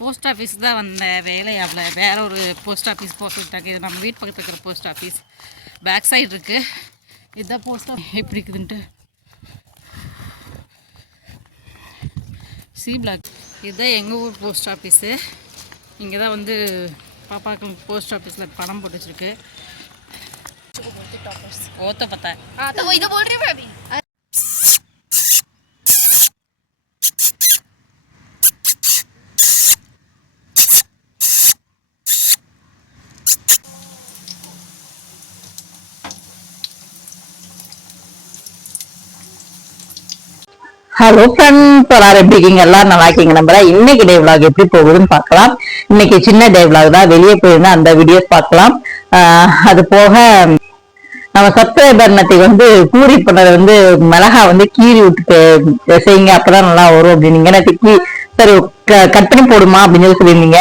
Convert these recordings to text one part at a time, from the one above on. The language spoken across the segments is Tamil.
போஸ்ட் ஆஃபீஸ் தான் வந்த வேலை அவ்வளோ வேற ஒரு போஸ்ட் ஆஃபீஸ் போக சொல்லிட்டாங்க. இது நம்ம வீட்டு பக்கத்தில் இருக்கிற போஸ்ட் ஆஃபீஸ். பேக் சைடு இருக்குது இதுதான் போஸ்ட் ஆஃபீஸ். எப்படி இருக்குதுன்ட்டு. சி பிளாக் இதுதான் எங்கள் ஊர் போஸ்ட் ஆஃபீஸு. இங்கே தான் வந்து பாப்பாக்கு போஸ்ட் ஆஃபீஸில் பணம் போட்டு வச்சிருக்கு. ஓத்த பார்த்தா हाँ तो ஹலோ ஃப்ரெண்ட்ஸ் எல்லாரும் எப்படி இருக்கீங்க? எல்லாரும் நல்லா இருக்கீங்க நம்புறேன் இன்னைக்கு டே எப்படி போகுதுன்னு பார்க்கலாம். இன்னைக்கு சின்ன டே தான். வெளியே போயிருந்தா அந்த வீடியோஸ் பார்க்கலாம். அது போக நம்ம சப்ஸ்கிரைபர் நத்தைக்கு வந்து பூரி பண்ணது வந்து மிளகா வந்து கீறி விட்டுட்டு செய்யுங்க. அப்பதான் நல்லா வரும் அப்படின்னீங்க நத்தைக்கு சரி கட் பண்ணி போடுமா அப்படின்னு சொல்லி சொல்லியிருந்தீங்க.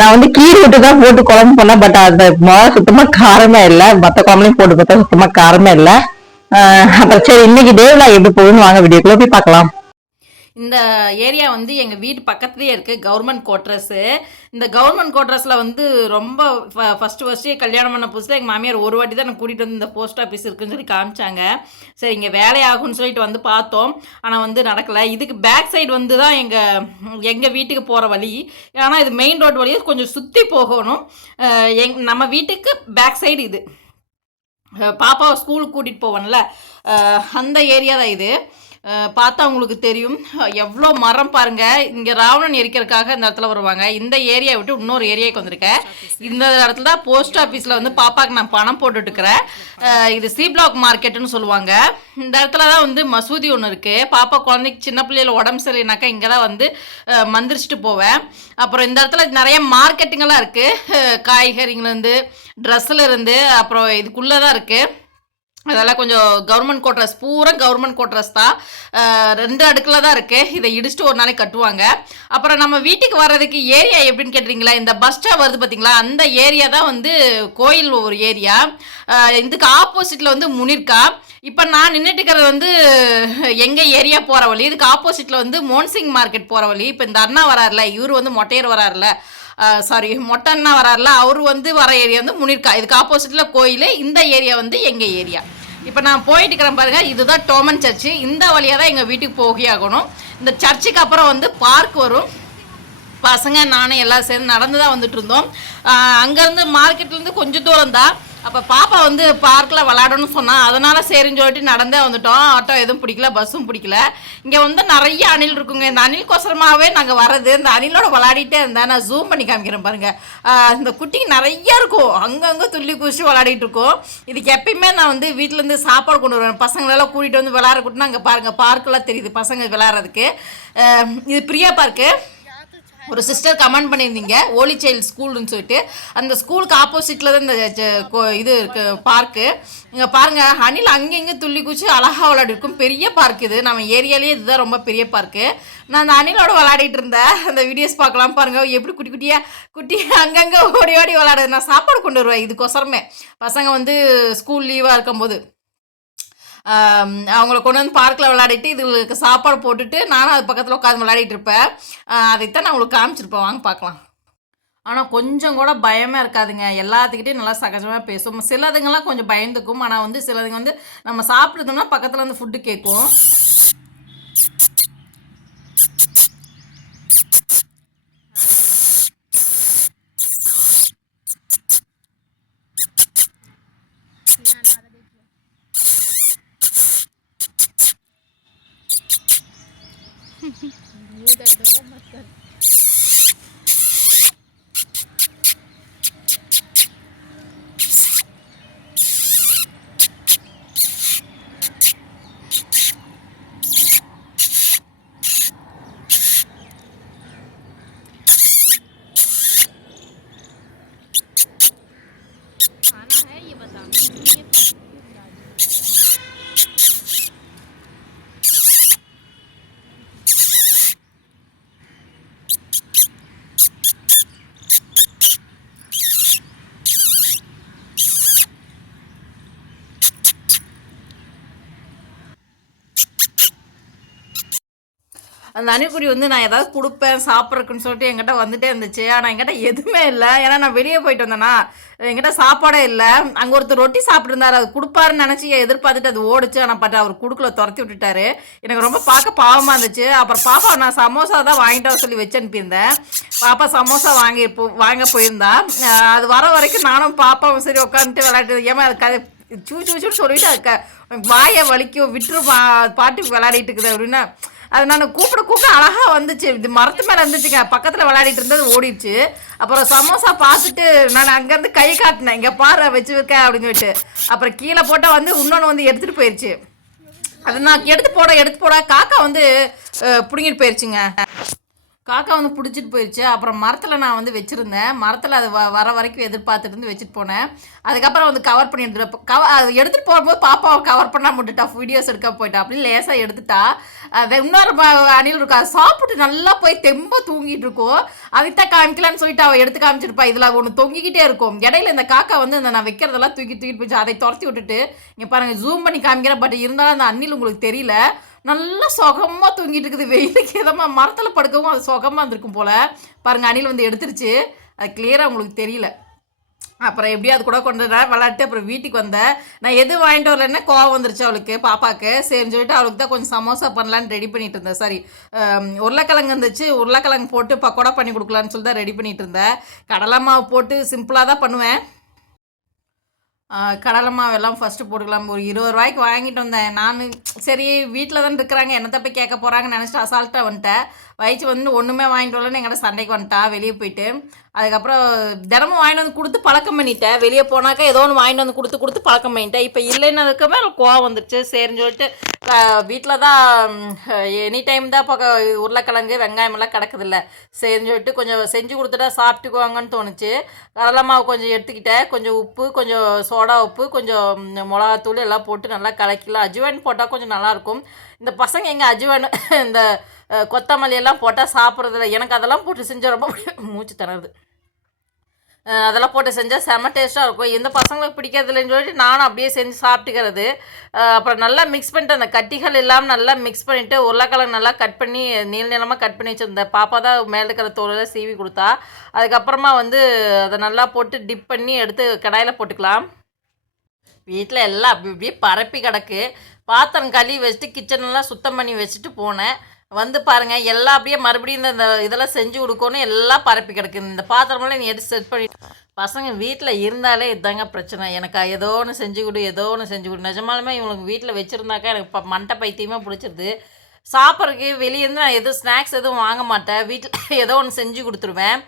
நான் வந்து கீறி விட்டு தான் போட்டு குழம்பு பண்ணேன். பட் அந்த மிளகா சுத்தமா காரமே இல்லை. மற்ற குழம்புலையும் போட்டு பார்த்தா சுத்தமா காரமே இல்லை. அப்புறம் சரி இன்னைக்கு டேவ்ல எப்படி போகுதுன்னு வாங்க வீடியோக்குள்ள போய் பார்க்கலாம். இந்த ஏரியா வந்து எங்கள் வீட்டு பக்கத்துலேயே இருக்குது கவர்மெண்ட் கோட்ரஸ்ஸு இந்த கவர்மெண்ட் கோட்ரஸில் வந்து ரொம்ப ஃபஸ்ட்டு ஃபஸ்ட்டு கல்யாணம் பண்ண புதுசில் எங்கள் மாமியார் ஒரு வாட்டி தான் எனக்கு கூட்டிகிட்டு வந்து இந்த போஸ்ட் ஆஃபீஸ் இருக்குன்னு சொல்லி காமிச்சாங்க. சரி இங்கே வேலையாகும்னு சொல்லிட்டு வந்து பார்த்தோம். ஆனால் வந்து நடக்கலை. இதுக்கு பேக் சைடு வந்து தான் எங்கள் எங்கள் வீட்டுக்கு போகிற வழி. ஆனால் இது மெயின் ரோடு வழியாக கொஞ்சம் சுற்றி போகணும். எங் நம்ம வீட்டுக்கு பேக் சைடு இது. பாப்பாவை ஸ்கூலுக்கு கூட்டிகிட்டு போவேன்ல. அந்த ஏரியா தான் இது. பார்த்தா உங்களுக்கு தெரியும். எவ்வளோ மரம் பாருங்க. இங்கே ராவணன் எரிக்கிறதுக்காக இந்த இடத்துல வருவாங்க. இந்த ஏரியா விட்டு இன்னொரு ஏரியாவுக்கு வந்திருக்கேன். இந்த இடத்துல தான் போஸ்ட் ஆஃபீஸில் வந்து பாப்பாக்கு நான் பணம் போட்டுட்டுருக்கிறேன். இது சி பிளாக் மார்க்கெட்டுன்னு சொல்லுவாங்க. இந்த இடத்துல தான் வந்து மசூதி ஒன்று இருக்குது பாப்பா குழந்தைக்கு சின்ன பிள்ளையில உடம்பு சரியினாக்கா இங்கே தான் வந்து மந்திரிச்சிட்டு போவேன். அப்புறம் இந்த இடத்துல நிறைய மார்க்கெட்டுங்கெல்லாம் இருக்குது காய்கறிங்கலேருந்து ட்ரெஸ்ஸில் இருந்து அப்புறம் இதுக்குள்ளே தான் இருக்குது அதெல்லாம் கொஞ்சம் கவர்மெண்ட் கோட்ரஸ் பூரா கவர்மெண்ட் கோட்ரஸ் தான். ரெண்டு அடுக்கில் தான் இருக்குது இதை இடிச்சுட்டு ஒரு நாளைக்கு கட்டுவாங்க. அப்புறம் நம்ம வீட்டுக்கு வர்றதுக்கு ஏரியா எப்படின்னு கேட்டுறீங்களா இந்த பஸ் ஸ்டாப் வருது பார்த்தீங்களா அந்த ஏரியா தான் வந்து கோயில் ஒரு ஏரியா இதுக்கு ஆப்போசிட்டில் வந்து முனிர்கா. இப்போ நான் நின்றுட்டு இருக்கிறது வந்து எங்கள் ஏரியா போகிற வழி. இதுக்கு ஆப்போசிட்டில் வந்து மோன்சிங் மார்க்கெட் போகிற வழி. இப்போ இந்த அண்ணா வராருல இவர் வந்து மொட்டையர் வராருல. சாரி மொட்டை அண்ணா வராருல. அவர் வந்து வர ஏரியா வந்து முனிர்கா. இதுக்கு ஆப்போசிட்டில் கோயில். இந்த ஏரியா வந்து எங்கள் ஏரியா இப்போ நான் போயிட்டு இருக்கிறேன் பாருங்க இதுதான் டோமன் சர்ச்சு இந்த வழியாக தான் எங்கள் வீட்டுக்கு போகி ஆகணும். இந்த சர்ச்சுக்கு அப்புறம் வந்து பார்க் வரும். பசங்க நானும் எல்லாம் சேர்ந்து நடந்து தான் வந்துட்டு இருந்தோம். அங்கேருந்து மார்க்கெட்லேருந்து கொஞ்சம் தூரம் தான் அப்போ பாப்பா வந்து பார்க்கில் விளாடணும்னு சொன்னான் அதனால சரின்னு சொல்லிட்டு நடந்தே வந்துட்டோம். ஆட்டோ எதுவும் பிடிக்கல பஸ்ஸும் பிடிக்கல. இங்கே வந்து நிறைய அணில் இருக்குங்க. இந்த அணில்கோசரமாகவே நாங்கள் வர்றது இந்த அணிலோட விளாடிட்டே இருந்தேன் நான் ஜூம் பண்ணி காமிக்கிறேன் பாருங்கள் இந்த குட்டிங்க நிறைய இருக்கும். அங்கங்கே துள்ளி குச்சி விளாடிட்டு இருக்கோம். இதுக்கு எப்பயுமே நான் வந்து வீட்டிலேருந்து சாப்பாடு கொண்டு வருவேன். பசங்களெல்லாம் கூட்டிகிட்டு வந்து விளாட கூட்டினா அங்கே பாருங்கள் பார்க்கெல்லாம் தெரியுது பசங்க விளாட்றதுக்கு. இது பிரியா பார்க்கு ஒரு சிஸ்டர் கமெண்ட் பண்ணியிருந்தீங்க ஓலி சைல்டு ஸ்கூல்னு சொல்லிட்டு. அந்த ஸ்கூலுக்கு ஆப்போசிட்டில் தான் இந்த கோ- இது இருக்கு பார்க்கு இங்கே பாருங்க அணில் அங்கே இங்கே துள்ளி குச்சி அழகாக விளையாடி இருக்கும். பெரிய பார்க் இது. நம்ம ஏரியாலேயே இதுதான் ரொம்ப பெரிய பார்க்கு நான் அந்த அணிலோட விளையாடிட்டு இருந்தேன். அந்த வீடியோஸ் பார்க்கலாம் பாருங்க. எப்படி குட்டி குட்டியாக குட்டி அங்கங்கே ஓடி ஓடி விளையாடுது நான் சாப்பாடு கொண்டு வருவேன். இதுக்கொசரமே. பசங்க வந்து ஸ்கூல் லீவாக இருக்கும்போது. அவங்கள கொண்டு வந்து பார்க்கில் விளையாடிட்டு இதுகளுக்கு சாப்பாடு போட்டுட்டு நானும் அது பக்கத்தில் உட்காந்து விளையாடிட்டு இருப்பேன். அதைத்தான் நான் உங்களுக்கு காமிச்சிருப்பேன். வாங்க பார்க்கலாம். ஆனால் கொஞ்சம் கூட பயமே இருக்காதுங்க. எல்லாத்துக்கிட்டையும் நல்லா சகஜமாக பேசும் சிலதுங்கெல்லாம் கொஞ்சம் பயந்துக்கும். ஆனால் வந்து சிலதுங்க வந்து நம்ம சாப்பிட்றதுனா பக்கத்தில் வந்து ஃபுட்டு கேட்கும். ಮೂಡಲ್ದವ್ರ ಮತ್ತು அந்த அணில்குடி வந்து நான் ஏதாவது கொடுப்பேன் சாப்பிட்றதுக்குன்னு சொல்லிட்டு என்கிட்ட வந்துட்டே இருந்துச்சு. ஆனால் என்கிட்ட எதுவுமே இல்லை. ஏன்னா நான் வெளியே போயிட்டு வந்தேன்னா என்கிட்ட சாப்பாடே இல்லை. அங்கே ஒருத்தர் ரொட்டி சாப்பிட்ருந்தாரு அது கொடுப்பாருன்னு நினச்சி எதிர்பார்த்துட்டு அது ஓடுச்சு. ஆனால் பட் அவர் கொடுக்கல துரத்தி விட்டுட்டாரு. எனக்கு ரொம்ப பார்க்க பாவமாக இருந்துச்சு. அப்புறம் பாப்பா நான் சமோசா தான் வாங்கிட்டு வர சொல்லி வச்சு அனுப்பியிருந்தேன். பாப்பா சமோசா வாங்கி போ வாங்க போயிருந்தா. அது வர வரைக்கும் நானும் பாப்பாவும் சரி உட்காந்துட்டு விளையாட்டு ஏமா அது கதை சூ சூ சூன்னு சொல்லிட்டு அது வாயை வலிக்கும் விட்டுரு பா பாட்டுக்கு விளையாடிட்டு இருக்குது அப்படின்னா. அது நான் கூப்பிட கூப்பிட அழகாக வந்துச்சு. இது மரத்து மேலே இருந்துச்சுங்க. பக்கத்தில் விளையாடிட்டு இருந்தது ஓடிடுச்சு. அப்புறம் சமோசா பார்த்துட்டு நான் அங்கேருந்து கை காட்டினேன். இங்கே பாரு வச்சுருக்கேன் அப்படின்னு சொல்லிட்டு. அப்புறம் கீழே போட்டால் வந்து இன்னொன்று வந்து எடுத்துகிட்டு போயிடுச்சு அது நான் எடுத்து போட எடுத்து போட காக்கா வந்து பிடுங்கிட்டு போயிடுச்சுங்க காக்கா வந்து பிடிச்சிட்டு போயிடுச்சு. அப்புறம் மரத்தில் நான் வந்து வச்சுருந்தேன். மரத்தில் அது வ வர வரைக்கும் எதிர்பார்த்துட்டு இருந்து வச்சுட்டு போனேன். அதுக்கப்புறம் வந்து கவர் பண்ணிட்டு கவ அது எடுத்துகிட்டு போகும்போது பாப்பாவை கவர் பண்ணால் முட்டுட்டா. வீடியோஸ் எடுக்க போயிட்டா. அப்படின்னு லேசாக எடுத்துட்டா. அது இன்னொரு அணில் இருக்கா. சாப்பிட்டு நல்லா போய் தெம்ப தூங்கிட்டு இருக்கும் அதைத்தான் காமிக்கலான்னு சொல்லிட்டு அவள் எடுத்து காமிச்சிருப்பா. இதில் ஒன்று தொங்கிக்கிட்டே இருக்கும். இடையில இந்த காக்கா வந்து இந்த நான் வைக்கிறதெல்லாம் தூக்கி தூக்கிட்டு போயிடுச்சு. அதை துரத்தி விட்டுட்டு இங்கே பாருங்கள் ஜூம் பண்ணி காமிக்கிறேன். பட் இருந்தாலும் அந்த அணில் உங்களுக்கு தெரியல. நல்லா சுகமாக தூங்கிட்டு இருக்குது. வெயிலுக்கு எதமாக மரத்தில் படுக்கவும் அது சுகமாக இருந்திருக்கும் போல். பாருங்கள் அணில் வந்து எடுத்துருச்சு. அது கிளியராக உங்களுக்கு தெரியல. அப்புறம் எப்படியாவது கூட கொண்டு விளாட்டு அப்புறம் வீட்டுக்கு வந்தேன் நான் எது வாங்கிட்டு வரலன்னா கோவம் வந்துருச்சு அவளுக்கு பாப்பாக்கு. சரின்னு சொல்லிட்டு அவளுக்கு தான் கொஞ்சம் சமோசா பண்ணலான்னு ரெடி பண்ணிட்டு இருந்தேன். சாரி உருளைக்கிழங்கு இருந்துச்சு. உருளைக்கிழங்கு போட்டு பக்கோடா பண்ணி கொடுக்கலான்னு சொல்லி தான் ரெடி பண்ணிட்டு இருந்தேன். கடலை மாவு போட்டு சிம்பிளாக தான் பண்ணுவேன். கடலை மாவெல்லாம் ஃபஸ்ட்டு போட்டுக்கலாம். ஒரு இருபது ரூபாய்க்கு வாங்கிட்டு வந்தேன். நான் சரி வீட்டில் தான் இருக்கிறாங்க. என்னத்தை போய் கேட்க போகிறாங்கன்னு நினச்சிட்டு அசால்ட்டாக வந்துட்டேன். வயிற்று வந்து ஒன்றுமே வாங்கிட்டு வரலன்னு எங்கள்கிட்ட சண்டைக்கு வந்துட்டா வெளியே போயிட்டு. அதுக்கப்புறம் தினமும் வாங்கிட்டு வந்து கொடுத்து பழக்கம் பண்ணிட்டேன். வெளியே போனாக்கா ஏதோ ஒன்று வாங்கிட்டு வந்து கொடுத்து கொடுத்து பழக்கம் பண்ணிட்டேன். இப்போ இல்லைன்னதுக்குமே எனக்கு கோவம் வந்துருச்சு. சரின்னு சொல்லிட்டு வீட்டில் தான் எனி டைம் தான் இப்போ உருளைக்கிழங்கு வெங்காயம் எல்லாம் கிடக்குதில்ல. சரின்னு சொல்லிட்டு கொஞ்சம் செஞ்சு கொடுத்துட்டா சாப்பிட்டுக்குவாங்கன்னு தோணுச்சு. கடலை மாவு கொஞ்சம் எடுத்துக்கிட்டேன். கொஞ்சம் உப்பு கொஞ்சம் சோடா உப்பு கொஞ்சம் மிளகாத்தூள் எல்லாம் போட்டு நல்லா கலக்கிலாம் அஜுவான் போட்டால் கொஞ்சம் நல்லாயிருக்கும். இந்த பசங்க எங்கள் அஜுவான் இந்த கொத்தமல்லி எல்லாம் போட்டால் சாப்பிட்றதில்ல. எனக்கு அதெல்லாம் போட்டு செஞ்ச ரொம்ப மூச்சு தரது அதெல்லாம் போட்டு செஞ்சால் செம டேஸ்ட்டாக இருக்கும். எந்த பசங்களுக்கு பிடிக்கிறதில்லன்னு சொல்லிட்டு நானும் அப்படியே செஞ்சு சாப்பிட்டுக்கிறது. அப்புறம் நல்லா மிக்ஸ் பண்ணிட்டு அந்த கட்டிகள் இல்லாமல் நல்லா மிக்ஸ் பண்ணிவிட்டு உருளைக்கிழங்கு நல்லா கட் பண்ணி நீள நீளமாக கட் பண்ணி வச்சுருந்தேன் பாப்பா தான் மேலே இருக்கிற தோலெல்லாம் சீவி கொடுத்தா. அதுக்கப்புறமா வந்து அதை நல்லா போட்டு டிப் பண்ணி எடுத்து கடாயில் போட்டுக்கலாம். வீட்டில் எல்லாம் அப்படி இப்படியே பரப்பி கிடக்கு. பாத்திரம் கழுவி வச்சுட்டு கிச்சனெல்லாம் சுத்தம் பண்ணி வச்சுட்டு போனேன். வந்து பாருங்கள் எல்லாம் அப்படியே மறுபடியும் இந்த- இதெல்லாம் செஞ்சு கொடுக்கணும் எல்லாம் பரப்பி கிடக்குது. இந்த பாத்திரமெல்லாம் நீ எடுத்து செட் பண்ணி பசங்க வீட்டில் இருந்தாலே இதுதாங்க பிரச்சனை. எனக்கு ஏதோ ஒன்று செஞ்சு கொடு ஏதோ ஒன்று செஞ்சு கொடு. நிஜமாலுமே இவங்களுக்கு வீட்டில் வச்சுருந்தாக்கா எனக்கு ப மண்டை பைத்தியமாக பிடிச்சிருது. சாப்பிட்றதுக்கு வெளியேருந்து நான் எதுவும் ஸ்நாக்ஸ் எதுவும் வாங்க மாட்டேன். வீட்டில் ஏதோ ஒன்று செஞ்சு கொடுத்துருவேன்.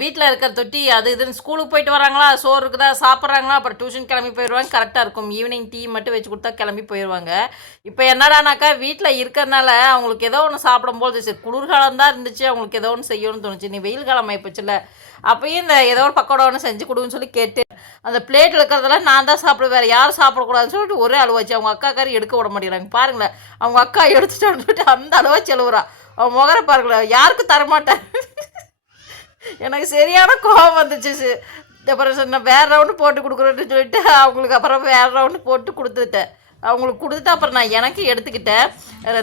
வீட்டில் இருக்கிற தொட்டி அது இதுன்னு ஸ்கூலுக்கு போயிட்டு வராங்களா? சோறு இருக்குதா? சாப்பிட்றாங்களா? அப்புறம் டியூஷன் கிளம்பி போயிடுவாங்க. கரெக்டாக இருக்கும். ஈவினிங் டீ மட்டும் வச்சு கொடுத்தா கிளம்பி போயிடுவாங்க. இப்போ என்னடானாக்கா வீட்டில் இருக்கிறனால அவங்களுக்கு ஏதோ ஒன்று சாப்பிடும்போது சரி குளிர்காலம் தான் இருந்துச்சு. அவங்களுக்கு ஏதோ ஒன்று செய்யணும்னு தோணுச்சு. நீ வெயில் காலம் ஆயிப்போச்சுல அப்பயும் இந்த ஏதோ ஒரு பக்கோடா ஒன்று செஞ்சு கொடுன்னு சொல்லி கேட்டு அந்த பிளேட்டில் இருக்கிறதெல்லாம் நான் தான் சாப்பிடுவேன். வேறு யாரும் சாப்பிடக்கூடாதுன்னு சொல்லிட்டு ஒரே அழுவாச்சு அவங்க அக்கா காரி எடுக்க விட மாட்டேங்கிறாங்க. பாருங்களேன். அவங்க அக்கா எடுத்துட்டோன்னு சொல்லிட்டு அந்த அளவு செலவுறா அவன் முகரை பாருங்களேன். யாருக்கும் தரமாட்டேன். எனக்கு சரியான கோபம் வந்துச்சு அப்புறம் சொன்ன வேறு ரவுண்டு போட்டு கொடுக்குறேன்னு சொல்லிட்டு அவங்களுக்கு அப்புறம் வேறு ரவுண்டு போட்டு கொடுத்துட்டேன். அவங்களுக்கு கொடுத்துட்டு அப்புறம் நான் எனக்கு எடுத்துக்கிட்டேன்.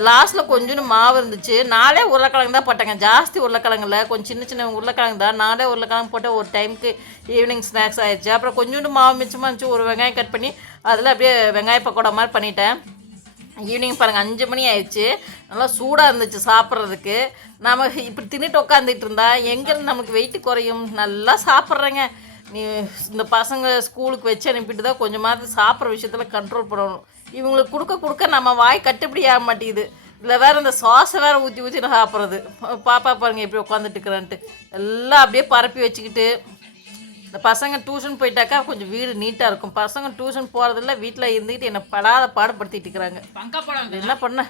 லாஸ்ட்டில் கொஞ்சோண்டு மாவு இருந்துச்சு. நாலே உருளைக்கிழங்கு தான் போட்டேங்க. ஜாஸ்தி உருளைக்கிழங்குல கொஞ்சம் சின்ன சின்ன உருளைக்கிழங்கு தான். நாலே உருளைக்கிழங்கு போட்டு ஒரு டைமுக்கு ஈவினிங் ஸ்நாக்ஸ் ஆயிடுச்சு. அப்புறம் கொஞ்சோண்டு மாவு மிச்சமாக இருந்துச்சு. ஒரு வெங்காயம் கட் பண்ணி அதில் அப்படியே வெங்காய பக்கோடா மாதிரி பண்ணிட்டேன். ஈவினிங் பாருங்கள் அஞ்சு மணி ஆயிடுச்சு. நல்லா சூடாக இருந்துச்சு சாப்பிட்றதுக்கு. நம்ம இப்படி தின்னுட்டு உட்காந்துட்டு இருந்தா எங்கேருந்து நமக்கு வெயிட்டு குறையும்? நல்லா சாப்பிட்றேங்க. நீ இந்த பசங்க ஸ்கூலுக்கு வச்சு அனுப்பிட்டு தான் கொஞ்சமாவது சாப்பிட்ற விஷயத்தில் கண்ட்ரோல் பண்ணணும். இவங்களுக்கு கொடுக்க கொடுக்க நம்ம வாய் கட்டுப்படி ஆக மாட்டேங்குது. இதில் வேறு இந்த சாஸை வேறு ஊற்றி ஊற்றி நான் சாப்பிட்றது. பாப்பா பாருங்க எப்படி உட்காந்துட்டு இருக்கிறேன்ட்டு. எல்லாம் அப்படியே பரப்பி வச்சுக்கிட்டு இந்த பசங்க டியூஷன் போயிட்டாக்கா கொஞ்சம் வீடு நீட்டாக இருக்கும். பசங்க டியூஷன் போகிறதில்ல வீட்டில் இருந்துக்கிட்டு என்னை படாத பாடுபடுத்திட்டு இருக்கிறாங்க. பங்கா படம் என்ன பண்ண?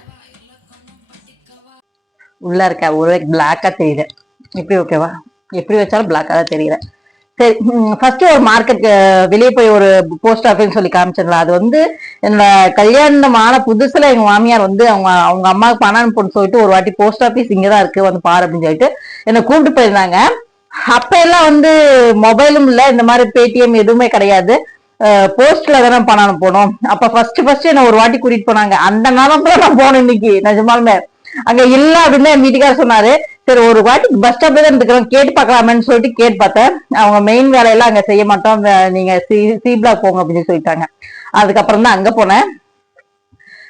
உள்ள இருக்க ஒரு பிளாக்கா தெரியுது. எப்படி ஓகேவா எப்படி வச்சாலும் பிளாக்கா தான் தெரியல சரி ஃபர்ஸ்ட் ஒரு மார்க்கெட் வெளியே போய் ஒரு போஸ்ட் ஆஃபீஸ் சொல்லி காமிச்சிடல அது வந்து என்னோட கல்யாணம் ஆன புதுசுல எங்க மாமியார் வந்து அவங்க அவங்க அம்மாவுக்கு பணம் அனுப்புன்னு சொல்லிட்டு ஒரு வாட்டி போஸ்ட் ஆஃபீஸ் இங்கதான் இருக்கு வந்து பாரு அப்படின்னு சொல்லிட்டு என்னை கூப்பிட்டு போயிருந்தாங்க. அப்ப எல்லாம் வந்து மொபைலும் இல்ல இந்த மாதிரி பேடிஎம் எதுவுமே கிடையாது. போஸ்ட்ல தானே பணம் அனுப்பணும் அப்ப ஃபர்ஸ்ட் ஃபர்ஸ்ட் என்ன ஒரு வாட்டி கூட்டிட்டு போனாங்க. அந்த நேரம் நான் போனேன் இன்னைக்கு நிஜமாலுமே. அங்க இல்ல அப்படின்னு என் வீட்டுக்காரர் சொன்னாரு. சரி ஒரு வாட்டி பஸ் ஸ்டாப்ல தான் இருக்கிறோம் கேட்டு பார்க்கலாமேன்னு சொல்லிட்டு கேட்டு பார்த்தேன். அவங்க மெயின் வேலையெல்லாம் அங்க செய்ய மாட்டோம். நீங்க சி சி பிளாக் போங்க அப்படின்னு சொல்லிட்டாங்க. அதுக்கப்புறம் தான் அங்க போனேன்.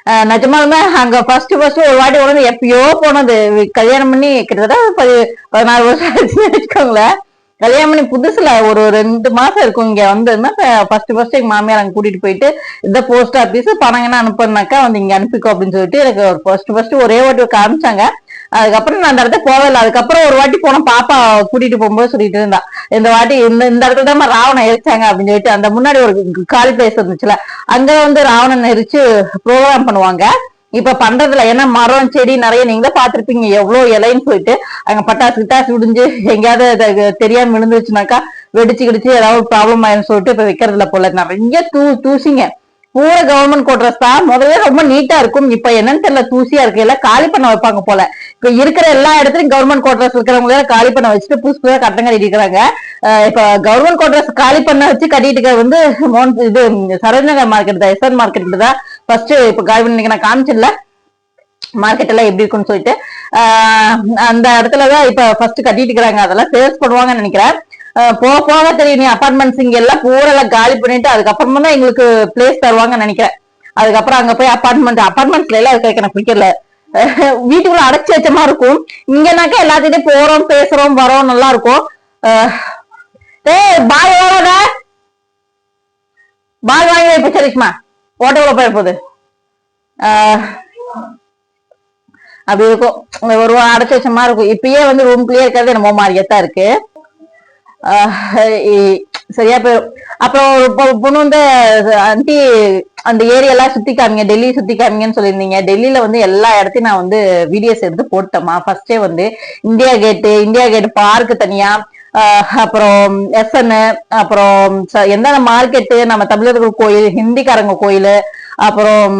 நிஜமாலுமே அங்க ஃபர்ஸ்ட் ஃபர்ஸ்ட் ஒரு வாட்டி உடனே எப்பயோ போனது. கல்யாணம் பண்ணி கிட்டத்தட்ட பதி- பதினாறு வருஷம் வச்சுக்கோங்களேன். கல்யாணம் பண்ணி புதுசுல ஒரு ரெண்டு மாசம் இருக்கும் இங்க வந்ததுன்னா ஃபர்ஸ்ட் ஃபர்ஸ்ட் எங்க மாமியார் அங்க கூட்டிட்டு போயிட்டு இந்த போஸ்ட் ஆபீஸ் பணங்கன்னா அனுப்புனாக்கா வந்து இங்க அனுப்பிக்கோ அப்படின்னு சொல்லிட்டு எனக்கு ஒரு ஃபர்ஸ்ட் ஃபர்ஸ்ட் ஒரே வாட்டி காமிச்சாங்க. அதுக்கப்புறம் நான் அந்த இடத்துக்கு போவே இல்லை அதுக்கப்புறம் ஒரு வாட்டி போனோம். பாப்பா கூட்டிட்டு போகும்போது சொல்லிட்டு இருந்தா இந்த வாட்டி இந்த இந்த இடத்துல தான் ராவணன் எரிச்சாங்க அப்படின்னு சொல்லிட்டு அந்த முன்னாடி ஒரு காலி பிளேஸ் இருந்துச்சுல அங்க வந்து ராவணன் எரிச்சு ப்ரோக்ராம் பண்ணுவாங்க. இப்ப பண்றதுல ஏன்னா மரம் செடி நிறைய நீங்க தான் பாத்திருப்பீங்க எவ்வளவு இலைன்னு சொல்லிட்டு அங்க பட்டாசு கிட்டாசு விடிஞ்சு எங்கேயாவது தெரியாம விழுந்துருச்சுனாக்கா வெடிச்சு கிடிச்சு ஏதாவது ப்ராப்ளம் ஆயிரும் சொல்லிட்டு இப்ப வைக்கிறதுல போல. நிறைய தூ தூசிங்க. பூரா கவர்மெண்ட் கோட்ரஸ் தான் முதல்ல ரொம்ப நீட்டா இருக்கும். இப்ப என்னன்னு தெரியல தூசியா இருக்கு. எல்லாம் காலி பண்ண வைப்பாங்க போல. இப்ப இருக்கிற எல்லா இடத்துலயும் கவர்மெண்ட் கோட்ரஸ் இருக்கிறவங்க காலி பண்ண வச்சுட்டு புதுசு புதுசா கட்டணம் கட்டிட்டு இருக்கிறாங்க. இப்ப கவர்மெண்ட் கோட்ரஸ் காலி பண்ண வச்சு கட்டிட்டு வந்து மோன் இது சரோஜநகர் மார்க்கெட் தான் எஸ்என் மார்க்கெட் தான். ஃபர்ஸ்ட் இப்ப காலி பண்ணி நான் காமிச்சிடல. மார்க்கெட் எல்லாம் எப்படி இருக்குன்னு சொல்லிட்டு. அந்த இடத்துலதான் இப்ப ஃபர்ஸ்ட் கட்டிட்டு இருக்கிறாங்க. அதெல்லாம் சேல்ஸ் பண்ணுவாங்கன்னு நினைக்கிறேன். போக போக தெரியும் நீ அபார்ட்மெண்ட்ஸ் இங்க எல்லாம் பூரெல்லாம் காலி பண்ணிட்டு அதுக்கப்புறமா தான் எங்களுக்கு பிளேஸ் தருவாங்கன்னு நினைக்கிறேன். அதுக்கப்புறம் அங்க போய் அப்பார்ட்மெண்ட் அபார்ட்மெண்ட்ஸ்ல எல்லாம் இருக்க எனக்கு பிடிக்கல. வீட்டுக்குள்ள அடைச்சி வச்ச மாதிரி இருக்கும். இங்கனாக்கா எல்லாத்திட்டையும் போறோம் பேசுறோம் வரோம் நல்லா இருக்கும். ஏய் பாய் எவ்வளோடா பால் வாங்கி இப்ப சரிஷ்மா ஓட்டோல போயிட போகுது. அப்படி இருக்கும். ஒரு வாரம் வச்ச மாதிரி இருக்கும். இப்பயே வந்து ரூம்குள்ளேயே இருக்கிறது என்னமோ மாதிரியே தான் இருக்கு. சரியா போயிடும் அப்புறம் ஒரு பொண்ணு வந்து ஆண்டி அந்த ஏரியெல்லாம் சுத்தி காமிங்க டெல்லி சுத்தி காமிங்கன்னு சொல்லியிருந்தீங்க. டெல்லியில வந்து எல்லா இடத்தையும் நான் வந்து வீடியோஸ் எடுத்து போட்டேம்மா. ஃபர்ஸ்டே வந்து இந்தியா கேட்டு இந்தியா கேட் பார்க் தனியா அப்புறம் எஸ்என் அப்புறம் ச- எந்தெந்த மார்க்கெட்டு நம்ம தமிழர்கள் கோயில் ஹிந்திக்காரங்க கோயில் அப்புறம்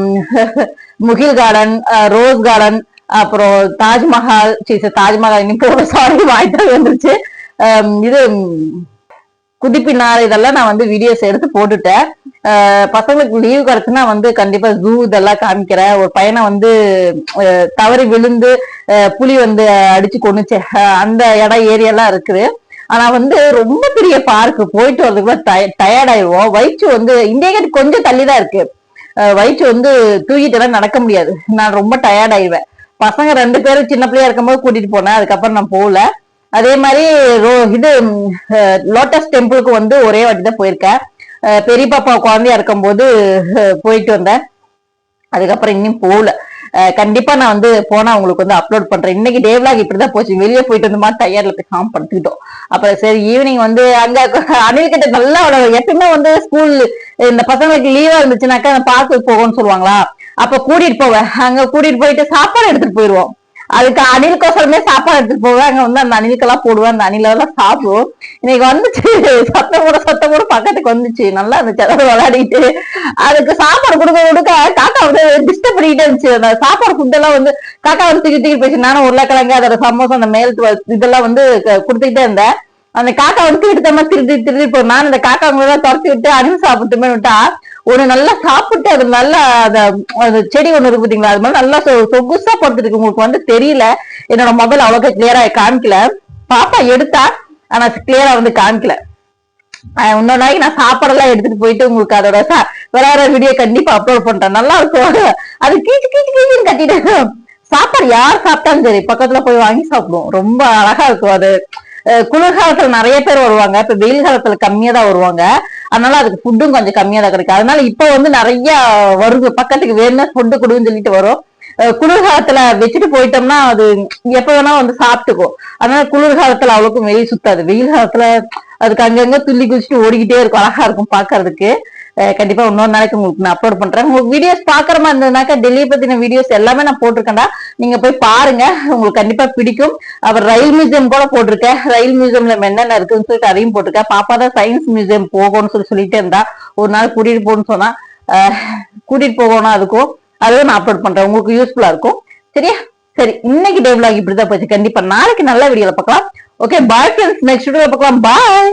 முகில் கார்டன் ரோஸ் கார்டன் அப்புறம் தாஜ்மஹால் சீ, சரி, தாஜ்மஹால் இன்னைக்கு சாரி வாய்ப்பு வந்துருச்சு. இது குதிப்பினார் இதெல்லாம் நான் வந்து வீடியோஸ் எடுத்து போட்டுட்டேன். பசங்களுக்கு லீவ் கிடச்சுன்னா வந்து கண்டிப்பா ஜூ இதெல்லாம் காமிக்கிறேன். ஒரு பையனை வந்து தவறி விழுந்து புலி வந்து அடிச்சு கொண்டுச்சு அந்த இடம் ஏரியாலாம் இருக்குது. ஆனா வந்து ரொம்ப பெரிய பார்க் போயிட்டு வரதுக்குள்ள டயர்ட் ஆயிடுவோம். வயிற்று வந்து இந்தியா கேட் கொஞ்சம் தள்ளி தான் இருக்கு வயிற்று வந்து தூக்கிட்டு எல்லாம் நடக்க முடியாது. நான் ரொம்ப டயர்ட் ஆயிடுவேன். பசங்க ரெண்டு பேரும் சின்ன பிள்ளையா இருக்கும்போது கூட்டிட்டு போனேன். அதுக்கப்புறம் நான் போகல. அதே மாதிரி ரோ- இது லோட்டஸ் டெம்பிளுக்கு வந்து ஒரே வாட்டி தான் போயிருக்கேன். பெரிய பாப்பா குழந்தையா இருக்கும்போது போது போயிட்டு வந்தேன். அதுக்கப்புறம் இன்னும் போகல. கண்டிப்பா நான் வந்து போனா உங்களுக்கு வந்து அப்லோட் பண்றேன். இன்னைக்கு டேவ்லாக் இப்படிதான் போச்சு. வெளியே போயிட்டு வந்த மாதிரி டயர்ல போய் காம் படுத்துக்கிட்டோம். அப்புறம் சரி ஈவினிங் வந்து அங்க அனில் கிட்ட நல்லா எப்பயுமே வந்து ஸ்கூல் இந்த பசங்களுக்கு லீவா இருந்துச்சுனாக்கா பார்க்கு போகும்னு சொல்லுவாங்களா? அப்ப கூட்டிட்டு போவேன். அங்க கூட்டிட்டு போயிட்டு சாப்பாடு எடுத்துட்டு போயிடுவோம் அதுக்கு அணிலுக்கோசரமே சாப்பாடு எடுத்துட்டு போவேன். அங்க வந்து அந்த அணிலுக்கெல்லாம் போடுவேன். அந்த அணிலெல்லாம் சாப்பிடுவோம். இன்னைக்கு வந்துச்சு. சத்தம் கூட சத்தம் கூட பக்கத்துக்கு வந்துச்சு. நல்லா இருந்துச்சு. அதாவது விளையாடிட்டு. அதுக்கு சாப்பாடு கொடுக்க கொடுக்க காக்கா வந்து டிஸ்டர்ப் பண்ணிக்கிட்டே இருந்துச்சு. அந்த சாப்பாடு ஃபுட் எல்லாம் வந்து காக்கா வந்து தூக்கி தூக்கி போயிடுச்சு. நானும் உருளைக்கிழங்கு அதோட சமோசா அந்த மேல் இதெல்லாம் வந்து கொடுத்துக்கிட்டே இருந்தேன். அந்த காக்கா வந்து திருட்டு திருடி திருடி போ நான் அந்த காக்கா தான் துரத்தி விட்டு அணில் சாப்பிட்டுமே விட்டா ஒண்ணு நல்லா சாப்பிட்டு அது நல்லா அந்த அந்த செடி ஒண்ணு இருக்கு பாத்தீங்களா? அது மாதிரி நல்லா சொகுசா படுத்துட்டு உங்களுக்கு வந்து தெரியல. என்னோட மொபைல் அவ்வளோக்கா கிளியரா காமிக்கல. பாப்பா எடுத்தா ஆனா கிளியரா வந்து காமிக்கல. இன்னொரு நாளைக்கு நான் சாப்பாடெல்லாம் எடுத்துட்டு போயிட்டு உங்களுக்கு அதோட வேற வேற வீடியோ கண்டிப்பா அப்லோட் பண்றேன். நல்லா இருக்கும். அது கீச்சு கீச்சு கீச்சுன்னு கட்டிட்டு சாப்பாடு யார் சாப்பிட்டாலும் சரி பக்கத்துல போய் வாங்கி சாப்பிடுவோம். ரொம்ப அழகா இருக்கும் அது. குளிர் குளிர்காலத்துல நிறைய பேர் வருவாங்க. இப்ப வெயில் காலத்துல கம்மியா தான் வருவாங்க. அதனால அதுக்கு ஃபுட்டும் கொஞ்சம் கம்மியா தான் கிடைக்கும். அதனால இப்ப வந்து நிறைய வருது. பக்கத்துக்கு வேணும்னா ஃபுட்டு கொடுன்னு சொல்லிட்டு வரும். குளிர்காலத்துல வச்சுட்டு போயிட்டோம்னா அது எப்ப வேணா வந்து சாப்பிட்டுக்கும். அதனால குளிர்காலத்துல அவ்வளவுக்கும் வெளியே சுத்தாது. வெயில் காலத்துல அதுக்கு அங்கங்க துள்ளி குதிச்சுட்டு ஓடிக்கிட்டே இருக்கும். அழகா இருக்கும் பாக்குறதுக்கு கண்டிப்பா இன்னொரு நாளைக்கு உங்களுக்கு நான் அப்லோட் பண்றேன். உங்களுக்கு வீடியோஸ் பாக்குற மாதிரி இருந்ததுனாக்கா டெல்லி பத்தின வீடியோஸ் எல்லாமே நான் போட்டிருக்கேன்டா. நீங்க போய் பாருங்க. உங்களுக்கு கண்டிப்பா பிடிக்கும். அப்புறம் ரயில் மியூசியம் கூட போட்டிருக்கேன். ரயில் மியூசியம்ல என்னென்ன இருக்குன்னு சொல்லிட்டு அதையும் போட்டிருக்கேன். பாப்பா தான் சயின்ஸ் மியூசியம் போகணும்னு சொல்லி சொல்லிட்டே இருந்தா. ஒரு நாள் கூட்டிட்டு போகணும்னு சொன்னா கூட்டிட்டு போகணும் அதுக்கும் அதுவும் நான் அப்லோட் பண்றேன். உங்களுக்கு யூஸ்ஃபுல்லா இருக்கும். சரியா? சரி இன்னைக்கு டே vlog இப்படிதான் போச்சு. கண்டிப்பா நாளைக்கு நல்ல வீடியோல பார்க்கலாம். ஓகே பாய் ஃப்ரெண்ட்ஸ் நெக்ஸ்ட் வீடியோல பார்க்கலாம். பாய்